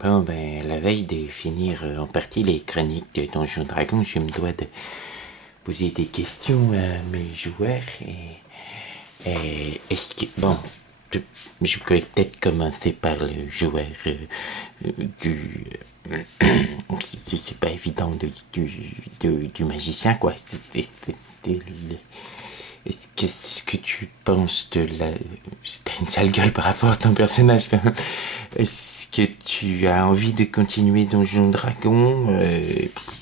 Bon, ben, la veille de finir en partie les chroniques de Donjons Dragons, je me dois de poser des questions à mes joueurs et est-ce que, bon, je pourrais peut-être commencer par le joueur du... c'est pas évident du magicien, quoi. Qu'est-ce que tu penses de la... T'as une sale gueule par rapport à ton personnage quand même. Est-ce que tu as envie de continuer Donjon Dragon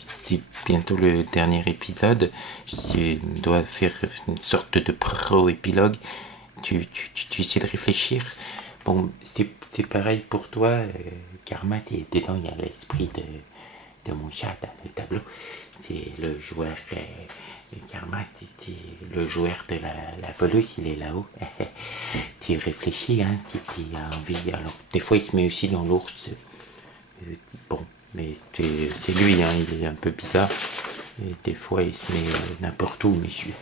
c'est bientôt le dernier épisode. Je dois faire une sorte de pro-épilogue. Tu essaies de réfléchir. Bon, c'est pareil pour toi. Karma, dedans, il y a l'esprit de mon chat dans le tableau. C'est le joueur... Karma, c'est le joueur de la pelouse, il est là-haut. Tu réfléchis, hein, tu as envie. Alors, des fois, il se met aussi dans l'ours. Bon, mais c'est lui, hein, il est un peu bizarre. Et des fois, il se met n'importe où, mais je suis...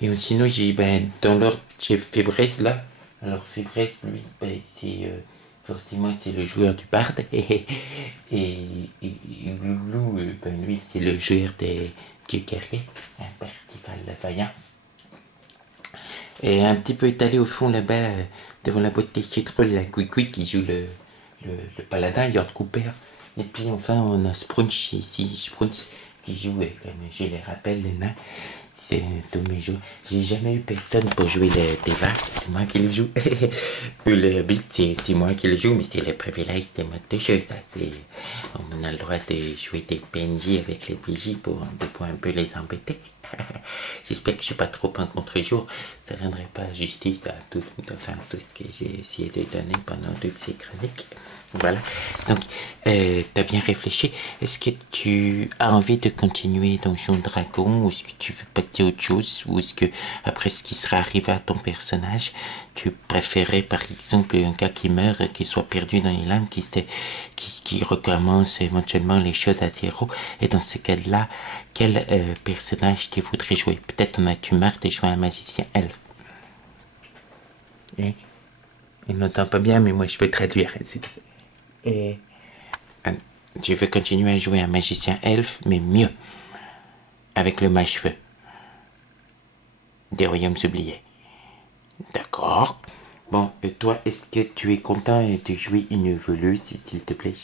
Et sinon, j'ai, ben, dans l'ordre, j'ai Fébreze, là. Alors, Fébreze, lui, ben, c'est... forcément, c'est le joueur du bard. Et Loulou, ben, lui, c'est le joueur des dieux guerriers. Un vertical vaillant. Et un petit peu étalé au fond, là-bas, devant la boîte des chitrolles, la Couicoui qui joue le paladin, Yord Cooper. Et puis enfin, on a Sprunch ici, Sprunch qui joue, comme je les rappelle, les nains. C'est tous mes jeux. J'ai jamais eu personne pour jouer des vagues, c'est moi qui le joue. Le Hobbit, c'est moi qui le joue, mais c'est le privilège de mode de jeu. Ça. On a le droit de jouer des PNJ avec les PJ pour un peu les embêter. J'espère que je suis pas trop un contre-jour. Ça rendrait pas justice à tout ce que j'ai essayé de donner pendant toutes ces chroniques. Voilà. Donc, t'as bien réfléchi. Est-ce que tu as envie de continuer Donjon Dragon ou est-ce que tu veux passer à autre chose ou est-ce que après ce qui sera arrivé à ton personnage, tu préférais par exemple un gars qui meurt, qui soit perdu dans les lames, qui recommence éventuellement les choses à zéro et dans ce cas-là, quel personnage tu voudrais jouer? Peut-être tu marres de jouer un magicien elfe. Et il n'entend pas bien, mais moi je peux traduire. Et tu veux continuer à jouer un magicien elfe, mais mieux, avec le mage-feu des royaumes oubliés. D'accord. Bon, et toi, est-ce que tu es content de jouer une voleuse, s'il te plaît?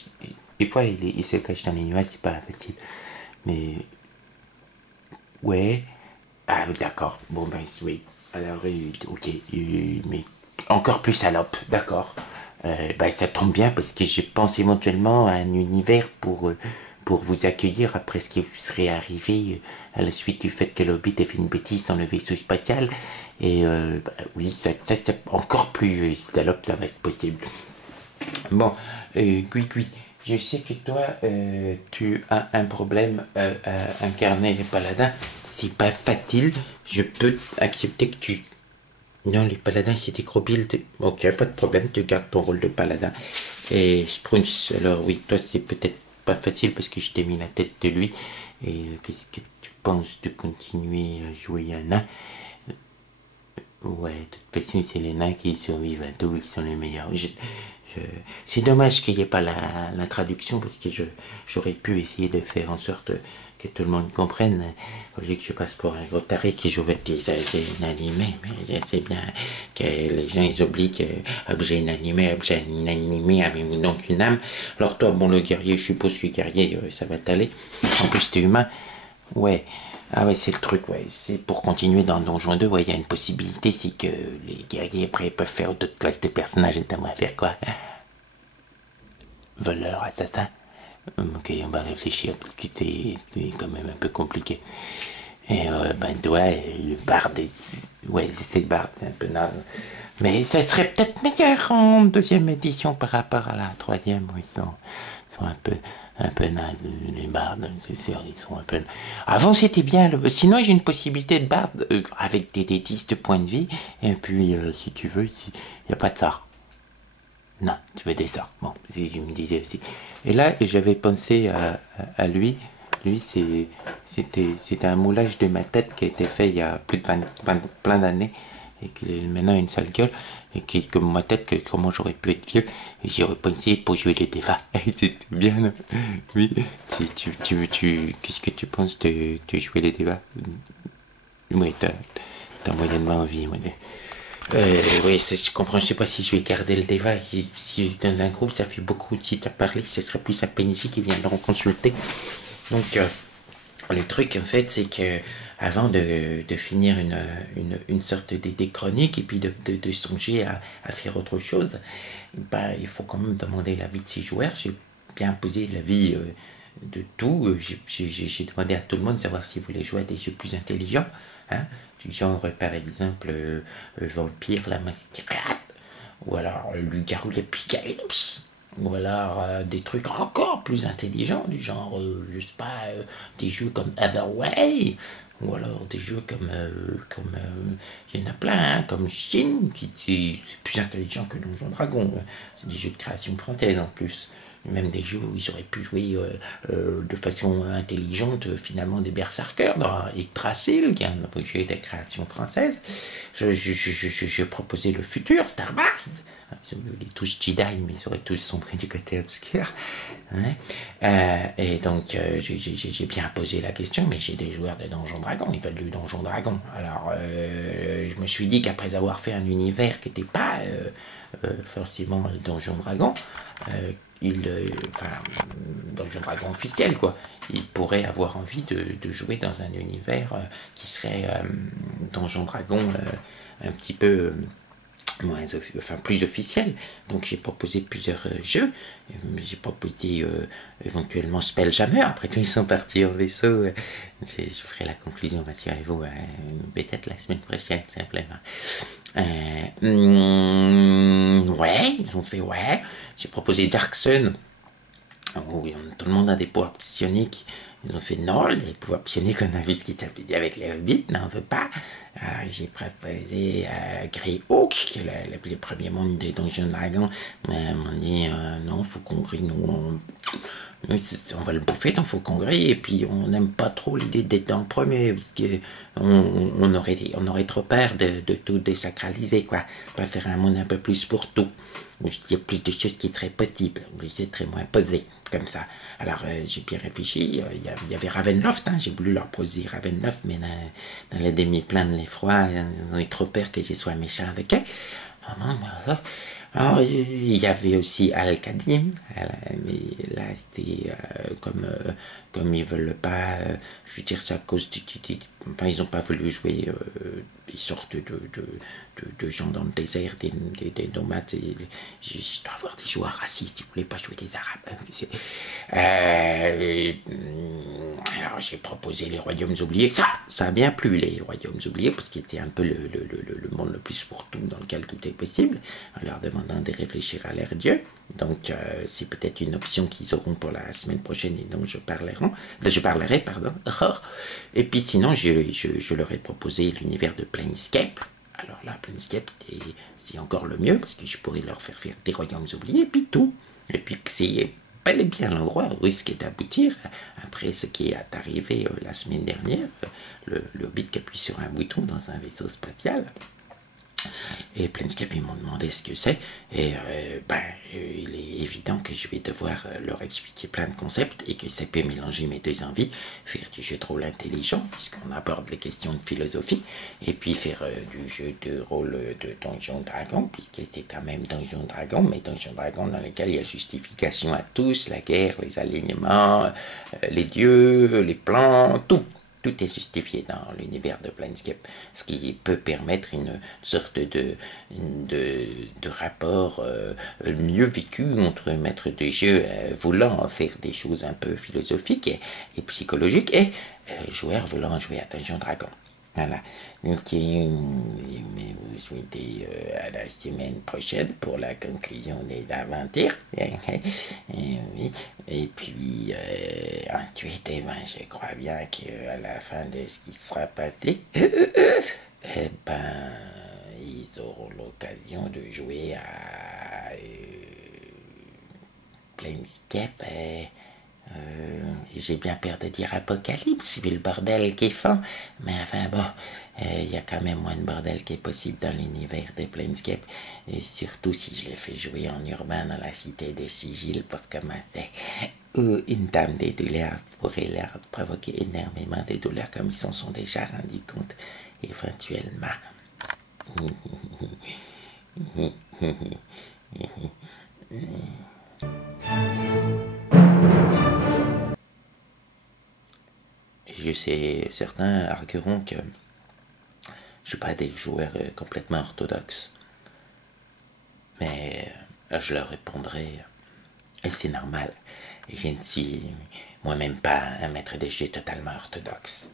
Des fois, il se cache dans les nuages, c'est pas facile. Mais... Ouais. Ah, d'accord. Bon, ben, oui. Alors, ok. Mais encore plus salope, d'accord. Ben, ça tombe bien parce que je pense éventuellement à un univers pour vous accueillir après ce qui vous serait arrivé à la suite du fait que l'Hobbit ait fait une bêtise dans le vaisseau spatial. Et bah, oui, ça c'est encore plus salope, ça va être possible. Bon, Gui, je sais que toi, tu as un problème à incarner les paladins. C'est pas facile. Je peux accepter que tu... Non, les paladins, c'est des gros builds. Ok, pas de problème, tu gardes ton rôle de paladin. Et Sprunch, alors oui, toi, c'est peut-être pas facile parce que je t'ai mis la tête de lui. Et qu'est-ce que tu penses de continuer à jouer un nain? Ouais, de toute façon, c'est les nains qui survivent à tout, ils sont les meilleurs. C'est dommage qu'il n'y ait pas la traduction parce que j'aurais pu essayer de faire en sorte que tout le monde comprenne au lieu que je passe pour un gros taré qui joue avec des objets inanimés. Mais je sais bien que les gens ils oublient que objet inanimé avez-vous donc une âme. Alors toi, bon, le guerrier, je suppose que guerrier, ça va t'aller. En plus, t'es humain. Ouais. Ah ouais, c'est le truc, ouais. C'est pour continuer dans Donjon 2, ouais, il y a une possibilité, c'est que les guerriers après peuvent faire d'autres classes de personnages et t'aimerais faire quoi? Voleur, assassin? Ok, on va réfléchir parce que c'est quand même un peu compliqué. Et ben ouais, le barde, ouais, c'est le barde, c'est un peu naze. Mais ça serait peut-être meilleur en deuxième édition par rapport à la troisième où ils sont un peu nazes, les bardes, c'est sûr, ils sont un peu... Avant c'était bien, sinon j'ai une possibilité de barde avec des 10 de points de vie, et puis si tu veux, il n'y a pas de sort. Non, tu veux des sorts. Bon, je me disais aussi. Et là, j'avais pensé à lui. Lui, c'était un moulage de ma tête qui a été fait il y a plus de plein d'années et qui maintenant a une sale gueule. et qui, comme ma tête, que comment j'aurais pu être vieux, j'aurais pensé pour jouer les dévas. C'était bien, non? Oui. Qu'est-ce que tu penses de jouer les dévas? Oui, t'as moyennement envie, moi. Oui, je comprends, je sais pas si je vais garder le débat. Si dans un groupe, ça fait beaucoup de sites à parler, ce serait plus un PNJ qui viendra en consulter. Donc, le truc, en fait, c'est que avant de finir une sorte d'idée chronique et puis de songer à faire autre chose, bah, il faut quand même demander l'avis de ses joueurs. J'ai bien posé l'avis de tout. J'ai demandé à tout le monde de savoir s'ils voulaient jouer à des jeux plus intelligents. Hein, du genre, par exemple, Vampire la Mascarade, ou alors Le Garou l'Apocalypse, ou alors des trucs encore plus intelligents, du genre, je sais pas, des jeux comme Otherway, ou alors des jeux il y en a plein, hein, comme Shin, qui est plus intelligent que Donjon Dragon. C'est des jeux de création française en plus. Même des jeux où ils auraient pu jouer de façon intelligente, finalement, des berserkers dans Yggdrasil, qui est un objet de création française. Je proposais le futur, Star Wars. Les tous Jedi, mais ils auraient tous sombré du côté obscur. Hein. Et donc, j'ai bien posé la question, mais j'ai des joueurs de Donjon Dragon, ils veulent du Donjon Dragon. Alors, je me suis dit qu'après avoir fait un univers qui n'était pas forcément Donjon Dragon, Donjon Dragon officiel, quoi, il pourrait avoir envie de jouer dans un univers qui serait Donjon Dragon un petit peu plus officiel. Donc j'ai proposé plusieurs jeux. J'ai proposé éventuellement Spelljammer. Après tout, ils sont partis en vaisseau. Je ferai la conclusion, rassurez-vous, peut-être la semaine prochaine, simplement. Ouais, ils ont fait ouais. J'ai proposé Dark Sun. Oh, oui, tout le monde a des pouvoirs psioniques. Ils ont fait non, les pouvoirs psioniques, on a vu ce qui s'est dit avec les hobbits, n'en veut pas. J'ai proposé Greyhawk, qui est le premier monde des Donjons Dragons. Mais ils m'ont dit non, faut qu'on grille, nous, on va le bouffer dans Faucon Gris, et puis on n'aime pas trop l'idée d'être dans le premier, parce qu'on aurait trop peur de tout désacraliser, quoi. On va faire un monde un peu plus pour tout, où il y a plus de choses qui seraient possibles, où c'est très moins posé, comme ça. Alors j'ai bien réfléchi, il y avait Ravenloft, hein, j'ai voulu leur poser Ravenloft, mais dans les demi-plein de l'effroi, ils ont eu trop peur que je sois méchant avec eux. Alors, il y avait aussi Al-Qadim, mais là c'était comme ils veulent pas, je veux dire, c'est à cause enfin, ils n'ont pas voulu jouer des sortes de gens dans le désert, des nomades. Je dois avoir des joueurs racistes, ils ne voulaient pas jouer des Arabes. Alors j'ai proposé les Royaumes oubliés. Ça a bien plu, les Royaumes oubliés, parce qu'ils étaient un peu le monde le plus pour tout, dans lequel tout est possible, en leur demandant de réfléchir à leur Dieu. Donc c'est peut-être une option qu'ils auront pour la semaine prochaine et dont je parlerai, pardon. Et puis sinon, je leur ai proposé l'univers de Planescape. Alors là, Planescape, c'est encore le mieux, parce que je pourrais leur faire des Royaumes oubliés, et puis tout. Et puis c'est bel et bien l'endroit où risque d'aboutir après ce qui est arrivé la semaine dernière, le Hobbit qui appuie sur un bouton dans un vaisseau spatial. Et Planescape, ils m'ont demandé ce que c'est, et il est évident que je vais devoir leur expliquer plein de concepts, et que ça peut mélanger mes deux envies, faire du jeu de rôle intelligent, puisqu'on aborde les questions de philosophie, et puis faire du jeu de rôle de Donjon Dragon, puisque c'est quand même Donjon Dragon, mais Donjon Dragon dans lequel il y a justification à tous, la guerre, les alignements, les dieux, les plans, tout. Tout est justifié dans l'univers de Planescape, ce qui peut permettre une sorte de rapport mieux vécu entre maîtres de jeu voulant faire des choses un peu philosophiques et psychologiques, et joueurs voulant jouer à Donjon Dragon. Voilà. Donc, vous souhaitez à la semaine prochaine pour la conclusion des aventures. Oui. Et puis, ensuite, je crois bien qu'à la fin de ce qui sera passé, ils auront l'occasion de jouer à Planescape J'ai bien peur de dire apocalypse vu le bordel qu'ils font, mais enfin bon, il y a quand même moins de bordel qui est possible dans l'univers des Planescape, et surtout si je les fais jouer en urbain dans la cité de Sigil pour commencer, où une dame des douleurs pourrait leur provoquer énormément de douleurs comme ils s'en sont déjà rendus compte éventuellement. Je sais, certains argueront que je suis pas des joueurs complètement orthodoxes, mais je leur répondrai, et c'est normal, je ne suis moi-même pas un maître des jeux totalement orthodoxe.